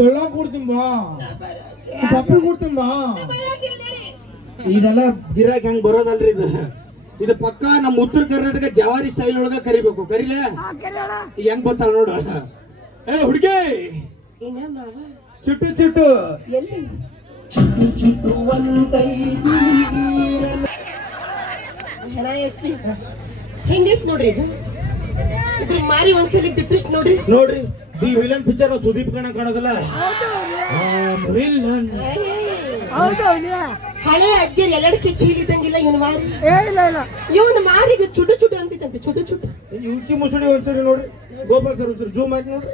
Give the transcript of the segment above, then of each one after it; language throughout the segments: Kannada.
ಬೆಲ್ಲ ಕೊಡ್ತೀನಿ ಬಾ, ಪಪ್ಪಿ ಕೊಡ್ತೀನಿ ಬಾ. ಇದೆಲ್ಲ ಗಿರಾಕ್ ಹೆಂಗ್ ಬರೋದಲ್ರಿ ಇದು ಪಕ್ಕ ನಮ್ಮ ಉತ್ತರ ಕರ್ನಾಟಕ ಜವಾರಿ ಸ್ಟೈಲ್ ಒಳಗ ಕರಿಬೇಕು. ಕರಿಲ ಈಗ ಹೆಂಗ್ ಬರ್ತಾಳ ನೋಡು. ಏ ಹುಡುಗಿ ಚುಟ್ಟು ಚುಟ್ಟು ಚುಟ್ಟು ಚುಟ್ಟುವಂತೈತಿ ಹೆಂಗೈತ್ ನೋಡ್ರಿ ಇದು ಮಾರಿ ಒಂದ್ಸಲಿ ಟಿಟ್ಟಿಸ್ಟ್ ನೋಡ್ರಿ ನೋಡ್ರಿ. ದಿ ವಿಲನ್ ಪಿಕ್ಚರ್ ಸುದೀಪ್ ಕಣ ಕಾಣೋದಲ್ಲ. ಹಳೆ ಅಜ್ಜರ್ ಎಲ್ಲಡಕ್ಕೆ ಚೀಲಿದಂಗಿಲ್ಲ ಇವನು ಮಾರಿ. ಇವನು ಮಾರಿಗೆ ಚುಡು ಚುಡು ಅಂತಿದ್ದಂತೆ. ಚುಡು ಚುಡು ಇವ್ಕಿ ಮುಸುಡಿ ಒಂದ್ಸರಿ ನೋಡ್ರಿ. ಗೋಪಾಲ್ ಸರ್ ಒಂದ್ಸರಿ ಜೂಮ್ ಹಾಕಿ ನೋಡ್ರಿ.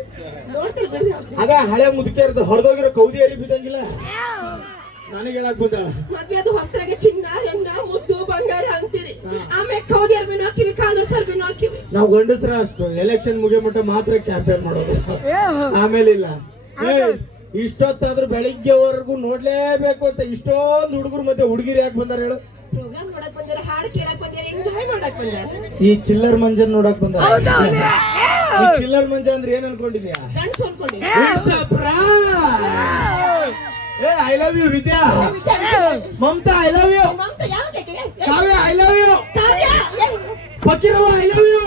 ಅದ ಹಳೆ ಮುದುಕಿಯರ್ದು ಹೊರದೋಗಿರೋ ಕೌದಿ ಅರಿ ಬಿದ್ದಂಗಿಲ್ಲ. ನನಗೆ ಹೇಳಕ್ ಬಂದಾಳ ಮತ್ತೆ ಅದು ಹೊಸರಾಗೆ ಚಿನ್ನ ಹೆಣ್ಣ ಮುದ್ದು ಬಂಗಾರ ಅಂತೀರಿ. ಆಮೇಲೆ ಕೌದಿಯರ್ ಬಿನು ಹಾಕಿವಿ, ಕಾಂಗ್ರೆಸ್ ಸರ್ ಬಿನು ಹಾಕಿವಿ. ನಾವು ಗಂಡಸ್ರ ಅಷ್ಟು ಎಲೆಕ್ಷನ್ ಮುಗಿಯೋ ಮಟ್ಟ ಮಾತ್ರ ಕ್ಯಾಂಪೇನ್ ಮಾಡೋದು, ಆಮೇಲೆ ಇಲ್ಲ. ಇಷ್ಟೊತ್ತಾದ್ರೂ ಬೆಳಿಗ್ಗೆವರೆಗೂ ನೋಡ್ಲೇಬೇಕು ಅಂತ ಇಷ್ಟೊಂದು ಹುಡುಗರು ಮತ್ತೆ ಹುಡುಗಿರು ಯಾಕೆ ಬಂದಾರ ಹೇಳು? ಪ್ರೋಗ್ರಾಮ್ ನೋಡಕ್ ಬಂದಾರ, ಹಾಡು ಕೇಳಕ್ ಬಂದಾರ, ಎಂಜಾಯ್ ಮಾಡಕ್ ಬಂದಾರ. ಈ ಚಿಲ್ಲರ್ ಮಂಜನ್ ನೋಡಕ್ ಬಂದಾರ. ಚಿಲ್ಲರ್ ಮಂಜ ಅಂದ್ರೆ ಏನ್ ಅನ್ಕೊಂಡಿದ್ಯಾ? ಗಂಡ್ಸು ಅನ್ಕೊಂಡಿದ್ದೆ. I love you Vidya, Mamata I love you, Kavya I love you, Pakkirava I love you,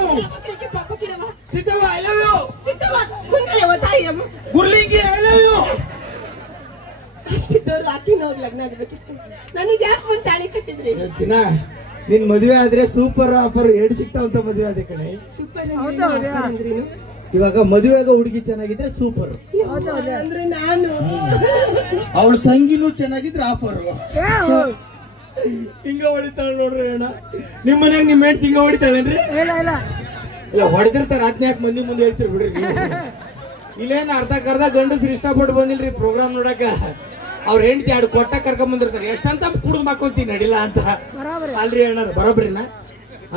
Siddava I love you, Gurlingi I love you. ಅಷ್ಟಿದ್ದವ್ರು ಹಾಕಿನ ಹೋಗಿ ಲಗ್ನ ಆಗ್ಬೇಕಿತ್ತು. ನನಗೆ ಯಾಕೆ ಒಂದು ತಾಳಿ ಕಟ್ಟಿದ್ರಿ? ಚಿನ್ನ, ನಿನ್ ಮದುವೆ ಆದ್ರೆ ಸೂಪರ್ ಆಫರ್ 2 ಸಿಗ್ತಾವಂತ ಮದುವೆ ಆದ ಕಡೆ. ಸೂಪರ್ ಇವಾಗ ಮದುವೆಗ ಹುಡುಗಿ ಚೆನ್ನಾಗಿದ್ರೆ ಸೂಪರ್ ಅಂದ್ರೆ ನಾನು ಅವಳ ತಂಗಿನೂ ಚೆನ್ನಾಗಿದ್ರೆ ಆಫರ್. ಹಿಂಗ ಹೊಡಿತಾಳ ನೋಡ್ರಿ ಅಣ್ಣ. ನಿಮ್ ಮನ್ಯಾಗ ನಿಮ್ ಹೆಂಡ್ತಿ ಹಿಂಗ ಹೊಡಿತಾಳೇನ್ರಿ? ಇಲ್ಲ ಹೊಡೆದಿರ್ತಾರ. 14 ಮಂದಿ ಮುಂದೆ ಹೇಳ್ತೀರಿ ಬಿಡ್ರಿ. ಇಲ್ಲೇನ ಅರ್ಧಕ್ಕರ್ಧ ಗಂಡಸ್ರು ಇಷ್ಟಪಟ್ಟು ಬಂದಿಲ್ರಿ ಪ್ರೋಗ್ರಾಮ್ ನೋಡಕ. ಅವ್ರ ಹೆಂಡತಿ 2 ಕೊಟ್ಟ ಕರ್ಕೊಂಡ್ ಬಂದಿರ್ತಾರೆ. ಎಷ್ಟಂತ ಕುಡಿದು ಮಾಡ್ಕೊಂತೀನಿ ನಡಿಲ್ಲ ಅಂತ ಅಲ್ರಿ ಅಣ್ಣ. ಬರೋಬ್ರಿನ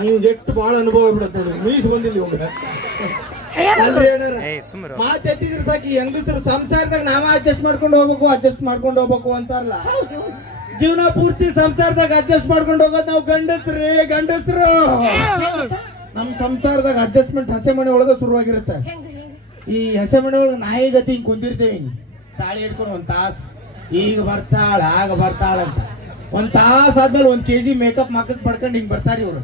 ಇವ್ ಎಷ್ಟು ಬಾಳ ಅನುಭವ ಬಿಡತ್ ನೋಡಿ. ಮೀಸ್ ಬಂದಿಲ್ಲ ಇವಾಗ ಅಲ್ರಿ ಅಣ್ಣಾರ. ಮಾತೆತ್ತಿದ್ರೆ ಸಾಕಿ ಹೆಂಗಸರು ಸಂಸಾರದಾಗ ನಾವ ಅಡ್ಜಸ್ಟ್ ಮಾಡ್ಕೊಂಡು ಹೋಗ್ಬೇಕು ಅಂತಾರಲ್ಲ. ಜೀವನ ಪೂರ್ತಿ ಸಂಸಾರದಾಗ ಅಡ್ಜಸ್ಟ್ ಮಾಡ್ಕೊಂಡು ಹೋಗೋದು ನಾವು ಗಂಡಸ್ರು. ನಮ್ ಸಂಸಾರದಾಗ ಅಡ್ಜಸ್ಟ್ಮೆಂಟ್ ಹಸೆ ಮನೆ ಒಳಗ ಶುರುವಾಗಿರುತ್ತೆ. ಈ ಹಸೆ ಮನೆ ಒಳಗ ನಾಯಿ ಗತಿ ಹಿಂಗ್ ಕುಂದಿರ್ತೇವೆ. ತಾಳಿ ಹಿಡ್ಕೊಂಡು 1 ತಾಸು ಈಗ ಬರ್ತಾಳ ಆಗ ಬರ್ತಾಳ ಅಂತ. 1 ತಾಸು ಆದ್ಮೇಲೆ 1 kg ಮೇಕಪ್ ಮಕ್ಕಕ್ ಪಡ್ಕೊಂಡು ಹಿಂಗ್ ಬರ್ತಾರ ಇವ್ರು.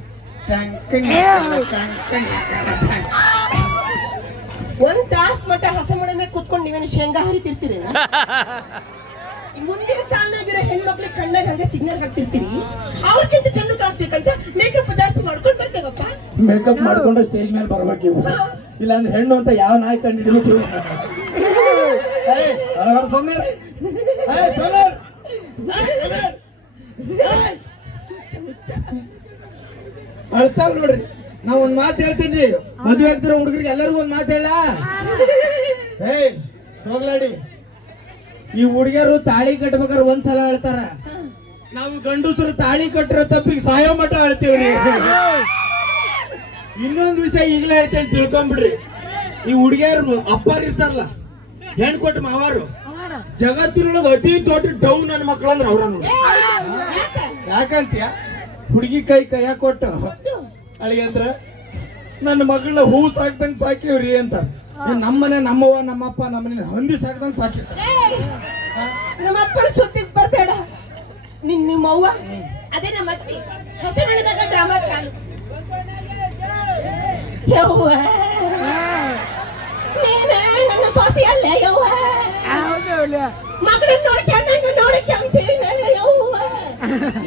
1 ತಾಸ್ ಮಟ್ಟ ಹಸ ಮನೆ ಮೇಲೆ ಕುತ್ಕೊಂಡು ನೀವೇನು ಶೇಂಗಾ ಹರಿತಿರ್ತೀರಿ. ಮುಂದಿನ ಸಾಲಿನಾಗಿರೋ ಹೆಣ್ಮಕ್ಳಿಗೆ ಕಣ್ಣಾಗ ಹಂಗೆ ಸಿಗ್ನಲ್ ಹಾಕ್ತಿರ್ತೀರಿ. ಅವ್ರಕ್ಕಿಂತ ಚಂದ ಕಾಣಿಸ್ಬೇಕಂತ ಮೇಕಪ್ ಜಾಸ್ತಿ ಮಾಡ್ಕೊಂಡು ಬರ್ತೇವಪ್ಪ. ಮೇಕಪ್ ಮಾಡ್ಕೊಂಡು ಸ್ಟೇಜ್ ಮೇಲೆ ಬರ್ಬೇಕು ಇವು. ಇಲ್ಲಾಂದ್ರೆ ಹೆಣ್ಣು ಅಂತ ಯಾವ ನಾಯಿ ಕಂಡು ಹಿಡಿದು ಅಳ್ತಾವ್ ನೋಡ್ರಿ. ನಾವ್ 1 ಮಾತು ಹೇಳ್ತೀನಿ. ಮದ್ವೆ ಆಗ್ತಿರೋ ಹುಡುಗರಿಗೆ ಎಲ್ಲರಿಗೂ 1 ಮಾತು ಹೇಳ. ಹೋಗ್ಲಾಡಿ, ಈ ಹುಡುಗಿಯರು ತಾಳಿ ಕಟ್ಬೇಕಾದ್ರೆ 1 ಸಲ ಹೇಳ್ತಾರ. ನಾವು ಗಂಡಸರು ತಾಳಿ ಕಟ್ಟಿರೋ ತಪ್ಪಿಗೆ ಸಾಯೋ ಮಠ ಹೇಳ್ತೀವ್ರಿ. ಇನ್ನೊಂದು ವಿಷಯ ಈಗಲೇ ಹೇಳ್ತೇನೆ, ತಿಳ್ಕೊಂಡ್ಬಿಡ್ರಿ. ಈ ಹುಡುಗಿಯರು ಅಪ್ಪಾರು ಇರ್ತಾರಲ್ಲ, ಹೆಣ್ ಕೊಟ್ಟು ಮಾವಾರು, ಜಗತ್ತಿನೊಳಗೆ ಅತಿ ದೊಡ್ಡ ಡೌ ನನ್ನ ಮಕ್ಕಳು ಅಂದ್ರೆ ಅವ್ರ. ಯಾಕಂತೀಯ? ಹುಡುಗಿ ಕೈಯಾಗ ಕೊಟ್ಟು ಅಳಿಗೆ ಅಂದ್ರ ನನ್ನ ಮಗಳನ್ನ ಹೂ ಸಾಕ್ದಂಗ್ ಸಾಕಿವ್ರಿ ಅಂತ. ನಮ್ಮನೆ ನಮ್ಮವ್ವ ನಮ್ಮಪ್ಪ ನಮ್ಮನೆ ಹಂದಿ ಸಾಕ್ದಂಗ್ ಸಾಕಿರ್ತಾರೆ. ನಮ್ಮಪ್ಪನ ಸುದ್ದಿಗೆ ಬರ್ಬೇಡ. ನಿಮ್ಮವ್ವ ಅದೇ ನಮ್ಮ ಅತ್ತಿ ಹೊಸ ಬೆಳೆದಾಗ ಡ್ರಾಮಾ ಚಾಲು. ಯವ್ವ ನನ್ನ ಸೊಸೆ ಅಲ್ಲೇ ಯವ್ವ, ಮಗಳನ್ನ ನೋಡಕ್ಕೆ ಯವ್ವ.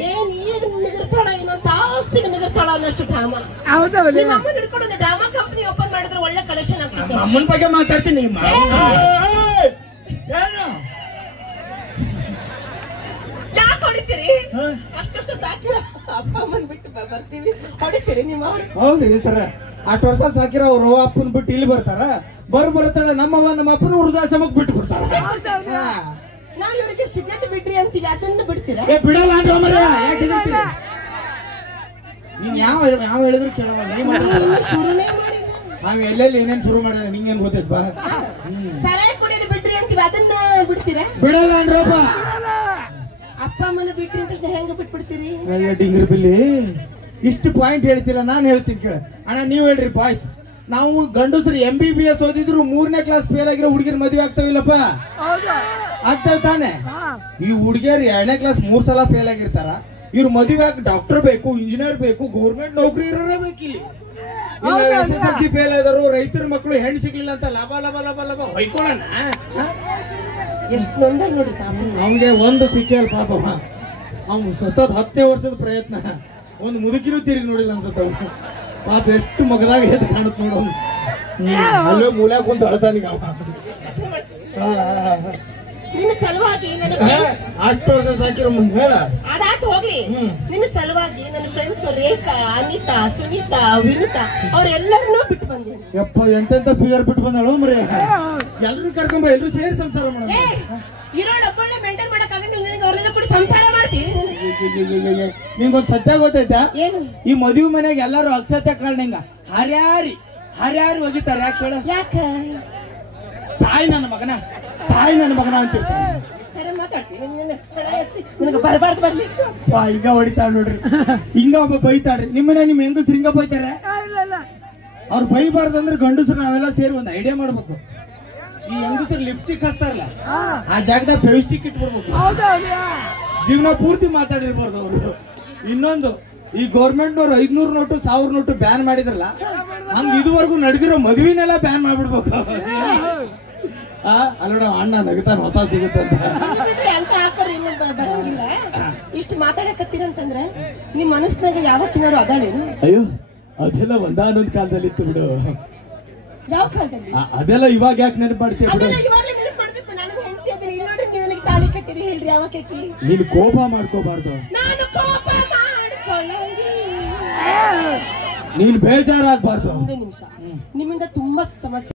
ಏನ್ ಈಗ ನಿಗರ್ತಾಳ, ಇನ್ನೊಂದು ತಾಸಿಗೆ ನಿಗರ್ತಾಳ ಅನ್ನಷ್ಟು ಡ್ರಾಮಾ. ಅಮ್ಮನ ಹಿಡ್ಕೊಂಡು ಡ್ರಾಮಾ ಕಂಪನಿ ಓಪನ್ ಮಾಡಿದ್ರೆ ಒಳ್ಳೆ ಕಲೆಕ್ಷನ್ ಆಗ್ತದೆ. ಅಮ್ಮನ ಬಗ್ಗೆ ಮಾತಾಡ್ತೀನಿ. ಯಾಕೆ ಹೊಡಿತೀರಿ? ಅಷ್ಟು ಸಾಕಿರ ಅಪ್ಪ ಅಮ್ಮನ್ ಬಿಟ್ಟು ಬರ್ತೀವಿ, ಹೊಡಿತೀರಿ ನಿಮ್ಮ? ಹೌದ್ರಿ ಸರ. 8 ವರ್ಷ ಸಾಕಿರ ಅವ್ರ ಅಪ್ಪನ್ ಬಿಟ್ಟು ಇಲ್ಲಿ ಬರ್ತಾರ. ಬರ್ತಾಳೆ ನಮ್ಮವ್ವ ನಮ್ಮ ಅಪ್ಪನ ವೃದ್ಧಾಶ್ರಮಕ್ಕೆ ಬಿಟ್ಟು ಬಿಡ್ತಾರ. ನಾವ್ ಇವ್ರಿಗೆ ಸಿಗರೇಟ್ ಬಿಡ್ರಿ ಅಂತೀವಿ, ಅದನ್ನ ಬಿಡ್ತೀರಾ? ಬಿಡಲ್ಲ ಅಂದ್ರೆ ಯಾಕೆ ನೀನ್ ಯಾವ ಹೇಳಿದ್ರು ಕೇಳಲ್ಲ. ನಾವ್ ಎಲ್ಲೆಲ್ಲಿ ಏನೇನ್ ಶುರು ಮಾಡಿದ್ರೆ ನಿಂಗೇನ್ ಗೊತ್ತೈತ್ ಬಾ. ಸರಾಯಿ ಕುಡಿಯೋದು ಬಿಡ್ರಿ ಅಂತೀವಿ, ಅದನ್ನ ಬಿಡ್ತೀರಾ? ಬಿಡಲ್ಲ ಅನ್ರಪ್ಪ. ಅಪ್ಪ ಅಮ್ಮನ ಬಿಟ್ರಿ ಅಂತ ಹೆಂಗ ಬಿಟ್ಬಿಡ್ತೀರಿ? ಡಿಂಗ್ರಿ ಬಿಲ್ಲಿ ಇಷ್ಟು ಪಾಯಿಂಟ್ ಹೇಳ್ತಿಲ್ಲ, ನಾನು ಹೇಳ್ತೀನಿ ಕೇಳ. ಅಣ್ಣ ನೀವ್ ಹೇಳ್ರಿ ಬಾಯ್ಸ್, ನಾವು ಗಂಡಸರು MBBS ಓದಿದ್ರು 3ನೇ ಕ್ಲಾಸ್ ಫೇಲ್ ಆಗಿರೋ ಹುಡುಗಿರ್ ಮದುವೆ ಆಗ್ತಾವಿಲ್ಲಪ್ಪ, ಆಗ್ತಾವ್ ತಾನೆ. ಈ ಹುಡುಗಿಯರು 2ನೇ ಕ್ಲಾಸ್ 3 ಸಲ ಫೇಲ್ ಆಗಿರ್ತಾರ. ಇವ್ರು ಮದುವೆ ಆಗಿ ಡಾಕ್ಟರ್ ಬೇಕು, ಇಂಜಿನಿಯರ್ ಬೇಕು, ಗೌರ್ಮೆಂಟ್ ನೌಕರಿ ಇರೋರೇ ಬೇಕಿಲ್ಲಿ. SSLC ಫೇಲ್ ಆದರು, ರೈತರ ಮಕ್ಕಳು ಹೆಣ್ಣು ಸಿಗ್ಲಿಲ್ಲ ಅಂತ ಲಬ ಲಬ ಲಬ ಲಬ ಹೊಯ್ಕೊಳ್ಳೋಣ. ಎಷ್ಟು ನೊಂದ ನೋಡಿ ಅವನಿಗೆ ಒಂದು ಸಿಕ್ಕಲ್ ಪಾಪ. ಅವ್ನು ಸತತ್ 10ನೇ ವರ್ಷದ ಪ್ರಯತ್ನ, ಒಂದು ಮುದುಕಿನೂ ತಿರುಗಿ ನೋಡಿಲ್ಲ ಅನ್ಸತ್ತ. ಪಾಪ ಎಷ್ಟು ಮಗದಾಗ ಎದ್ದು ಕಾಣುತ್ತೆ ನೋಡೋನು. ಅಲ್ಲೇ ಮೂಲ್ಯಾಗ ಕುಂತ ಅಳ್ತಾನೀಗ. ನಿನ್ನ ಸಲುವಾಗಿ ಅಷ್ಟು ವರ್ಷ ಸಾಕಿರೋ ಮುಂದೆ ಹೇಳ. ಅದಾತು ಹೋಗ್ಲಿ. ನಿನ್ನ ಸಲುವಾಗಿ ನನ್ನ ಫ್ರೆಂಡ್ಸ್ ರೇಖಾ, ಅನಿತಾ, ಸುನೀತಾ, ವಿನುತಾ ಅವ್ರೆಲ್ಲರನ್ನೂ ಬಿಟ್ಟು ಬಂದೀನಿ. ಯಪ್ಪ ಎಂತೆಂತ ಫಿಗರ್ ಬಿಟ್ಟು ಬಂದಾಳು ಮರಿ. ಎಲ್ರು ಕರ್ಕೊಂಬ, ಎಲ್ರು ಸೇರಿ ಸಂಸಾರ ಮಾಡೋಣ. ಇರೋಣ ಒಬ್ಬಳೆ ಮೇಂಟೈನ್ ಮಾಡಕ್ ಆಗಂಗಿಲ್ಲ ನಿನಗೆ, ಅವ್ರನ್ನ ಕೂಡ ಸಂಸಾರ ಮಾಡ್ತೀನಿ. ನಿಂಗೊಂದು ಸತ್ಯ ಗೊತ್ತೈತಾ? ಏನು? ಈ ಮದುವೆ ಮನೆಯಾಗ ಎಲ್ಲಾರು ಅಕ್ಷತೆ ಕಾರಣಂಗ ಹರ್ಯಾರಿ ಹೋಗಿತಾರೆ. ಯಾಕೆ ಹೇಳ? ಯಾಕ? ಸಾಯಿ ನನ್ನ ಮಗನ, ಸಾಯಿ ನನ್ನ ಮಗನ ಅಂತಿರ್ತಾರೆ. ಸರಿ ಮಾತಾಡ್ತೀನಿ, ನಿನಗೆ ಬರಬಾರ್ದು ಬರ್ಲಿ. ಹಿಂಗ ಹೊಡಿತಾಳ ನೋಡ್ರಿ, ಹಿಂಗ ಒಬ್ಬ ಬೈತಾಡ್ರಿ. ನಿಮ್ಮನೆ ನಿಮ್ ಹೆಂಗಸ್ರು ಹಿಂಗ ಬೈತಾರೆ. ಅವ್ರು ಬೈಬಾರ್ದಂದ್ರೆ ಗಂಡಸ್ರು ನಾವೆಲ್ಲ ಸೇರಿ ಒಂದು ಐಡಿಯಾ ಮಾಡ್ಬೇಕು. ಈ ಹೆಂಗಸ್ರು ಲಿಪ್ಸ್ಟಿಕ್ ಹಚ್ತಾರಲ್ಲ, ಆ ಜಾಗದಾಗ ಫೆವಿಸ್ಟಿಕ್ ಇಟ್ಬಿಡ್ಬೇಕು. ಜೀವನ ಪೂರ್ತಿ ಮಾತಾಡಿರ್ಬಾರ್ದು ಅವರು. ಇನ್ನೊಂದು, ಈ ಗೌರ್ಮೆಂಟ್ನವ್ರು 500 ನೋಟು 1000 ನೋಟು ಬ್ಯಾನ್ ಮಾಡಿದ್ರಲ್ಲ, ಹಂಗ ಇದುವರೆಗೂ ನಡೆದಿರೋ ಮದುವೆನೆಲ್ಲ ಬ್ಯಾನ್ ಮಾಡ್ಬಿಡ್ಬೇಕು. ಅಲ್ಲೋಡ ಅಣ್ಣ ನಗತಾನ, ಹೊಸ ಸಿಗುತ್ತೆ ಅಂತ ಆಫರ್ ಏನು ಬರಂಗಿಲ್ಲ. ಇಷ್ಟು ಮಾತಾಡಕತ್ತೀರಂತಂದ್ರೆ ನಿಮ್ ಮನಸ್ಸಿನಾಗ ಯಾವತ್ತಿನಾರು ಅದಾಳೇನು? ಅಯ್ಯೋ ಅದೆಲ್ಲ ಒಂದಾನೊಂದ್ ಕಾಲದಲ್ಲಿ ಇತ್ತು ಬಿಡು. ಯಾವ ಕಾಲದಲ್ಲಿ? ಅದೆಲ್ಲ ಇವಾಗ ಯಾಕೆ ನೆನಪು ಮಾಡ್ತೀಯ ಬಿಡು. ಇವಾಗಲೇ ನೆನಪು ಮಾಡ್ಬೇಕು. ನಾನು ಹೆಂಡತಿ ಅದನ್ನ ಇಲ್ಲಿ ನೋಡ್ರಿ, ನೀವು ನನಗೆ ತಾಳಿ ಕಟ್ಟಿರಿ ಹೇಳ್ರಿ. ಯಾವ ಕೇಕಿ? ನೀನು ಕೋಪ ಮಾಡ್ಕೋಬಾರ್ದು. ನಾನು ಕೋಪ ಮಾಡ್ಕೊಳ್ಳಂಗಿ. ನೀನು ಬೇಜಾರಾಗಬಾರ್ದು. ಒಂದು ನಿಮಿಷ, ನಿಮ್ಮಿಂದ ತುಂಬಾ ಸಮಸ್ಯೆ